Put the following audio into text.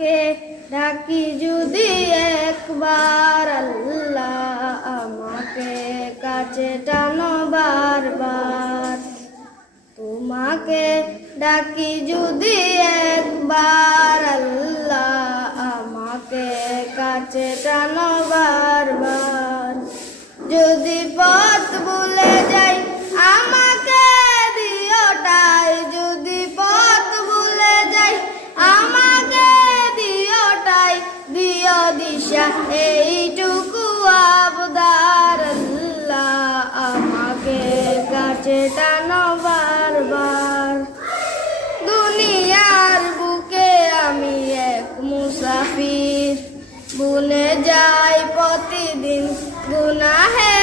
তোমাকে ডাকি যদি একবার আল্লাহ আমাকে কাছে টানো বারবার। তোমাকে ডাকি যদি একবার আল্লাহ আমাকে কাছে টানো বারবার। যদি পথ ভুলে যাই আমাকে দিও ঠাই, যদি পথ ভুলে যাই আমাকে দিও ঠাই, দিও দিশা এইটুকু আবদার আল্লাহ আমাকে কাছে টানো বারবার। দুনিয়ার বুকে আমি এক মুসাফির, বুনে যাই প্রতিদিন গুনাহে